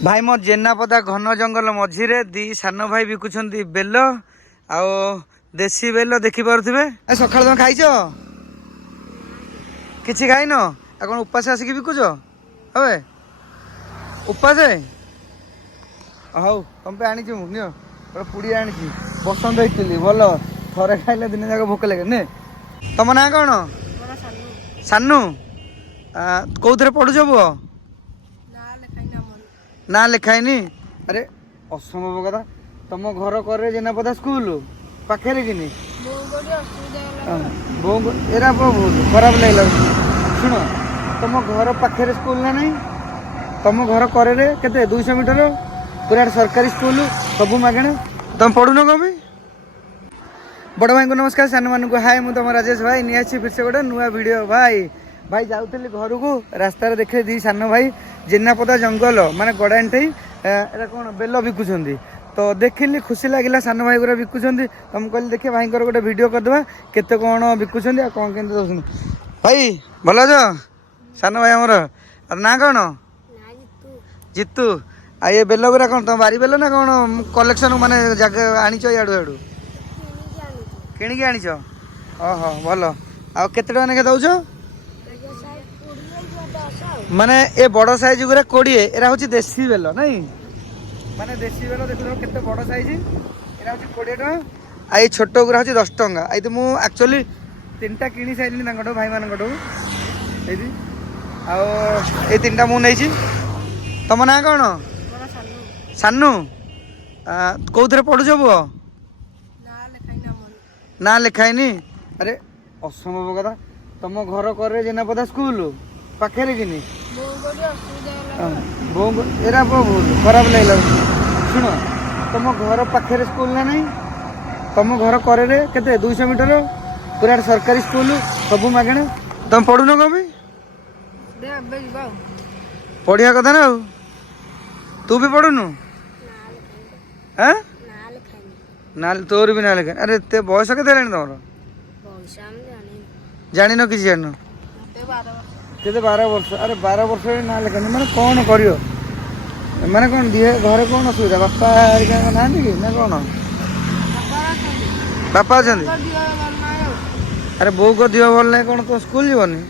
भाई मो जेनापदा घन जंगल मझीरे दी सान भाई बिकुछंती बेल आउ देसी बेल देखि पारुथिबे। सकाळ तुम खाइछ किछि खाइन आ कोन उपास आसिक बिकुछ हवे उपास हौ तुम पे आनी मु नियो पुड़ी आनी पसंद होइतिली भल थरे खाइले दिन जाक भोक लगे ने। तुम ना कौन सानू कौन पढ़ुछ पुओ ना लिखाईनी। अरे असंभव कथा तुम घर कर जेनापदा स्कूल पाखे कि एरा भूल खराब लगे शुण तुम घर पाखे स्कूल ना नहीं तुम घर करे केते 200 मीटर पूरा सरकारी स्कूल सब मागणा तुम पढ़ुन कौन भी। बड़ भाई को नमस्कार सान मान को हाय मुझे तुम राजेश भाई नहीं फिर से गोटे नुआ वीडियो भाई भाई जाऊली घर को रास्तार देखे दी सान भाई जेनापदा जंगल माने गड़ाठी एटा कौन बेल बिकुंट तो देखिली खुशी लगे सान भाई गुरा बिकुंट तुम कहली देखिए भाई गोटे वीडियो करदे केते कौन बिकुंट कौन के दौरान भाई भल अच सान भाई आमर ना कौन जितू आ ये बेल गुरा कौन तुम बारी बेल ना कौन कलेक्शन माने जगह आनीच याडू याडू किणिकी आनीच ओहो भल आ केते टका नेके दउछ माने ए बड़ साइज गुरा 20 एरा होची देसी बेल नहीं माने देसी बेल देखो केते बड़ साइज एरा होची 20 टका आ ए छोट गुरा होची 10 टका आई तो मु एक्चुअली तीनटा किनी साइलिनी तांगटो भाई मानकटो एदी आ ए तीनटा मु नैची तुम ना कौन सानू कौन पढ़ुछ पुओ ना लिखाईनी। अरे असंभव कथा तुम घर कर जेनापदा स्कूल पाखे कि एरा भूल खराब लगे शुण तुम घर पाखे स्कूल ना नहीं तुम घर कर केते 200 मीटर पूरा सरकारी स्कूल सब मागणा तुम पढ़ुन कौन भी पढ़िया कथा ना तू भी पढ़ुनु हाँ ना तोर भी ना लिखा। अरे ते बयस के तुम जान कि जान ते 12 वर्ष अरे 12 वर्ष ना लिखानी मैंने कौन कर मैंने कौन दिए घरे कौन असुविधा बापा ना कि ना कौन बापा अच्छा अरे बो को दिह भल ना कौन तुम स्कूल जीवनी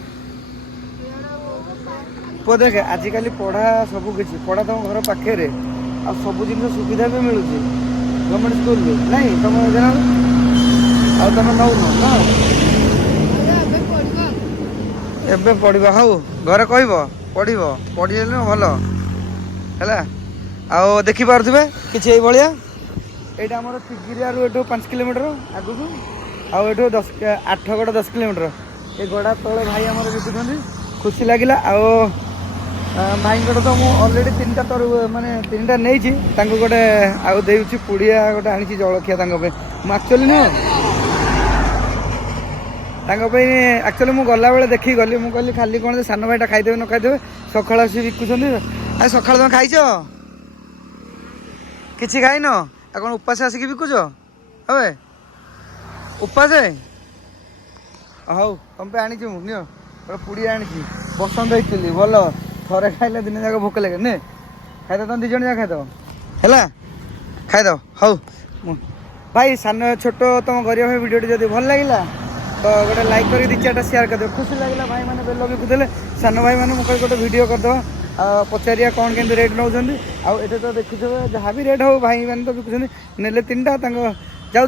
पुओ देखे आजिकल पढ़ा सब किसी पढ़ा तुम घर पाखे आ सब जिन सुविधा भी मिलूँ गवर्नमेंट स्कूल नहीं तुम जान आ तुम नौ एबे पढ़ा हौ घरे कह पढ़ पढ़े भल है आओ देखी पारे किसी भाया यहाँ आम तिगिरिया 5 किलोमीटर आगू आठ गड़ 10 किलोमीटर ये गड़ा तले भाई आम बिकुंट खुशी लगे आओ भाई तो मुझे अलरेडी 3टा तर माने 3टा नहीं गोटे आउ पुड़िया गोटे आनी जलखिया एक्चुअली नुह एक्चुअली मुझे गला बेले देखी गली मुझे कहली खाली कौन सान भाईटा खाईदे न खाईदे सकाल आस बिकुंट सकाल तुम खाइछ किछि खाइन आ कौन उपास आसिक बिकुछ हवे उपास हौ तुम पे आनी मु नियो पुड़ी आनी पसंद होइतिली भल थरे खाइले दिन जाक भोक लगे ने खाईद तुम 2 जन जा खाईद है खाईद हौ भाई सान छोट तुम गरीब भाई वीडियो जब भल लगे तो गोटे लाइक कर 2-4टा शेयर कर दो खुशी लगे भाई मैंने बेल बिकुले सान भाई मैंने मुझे गोटे वीडियो करदे पचारिया कौन के रेट नौ आउ तो देखुए जहाँ भी रेट हो भाई मैंने तो बिकुं ने 3टा जाऊ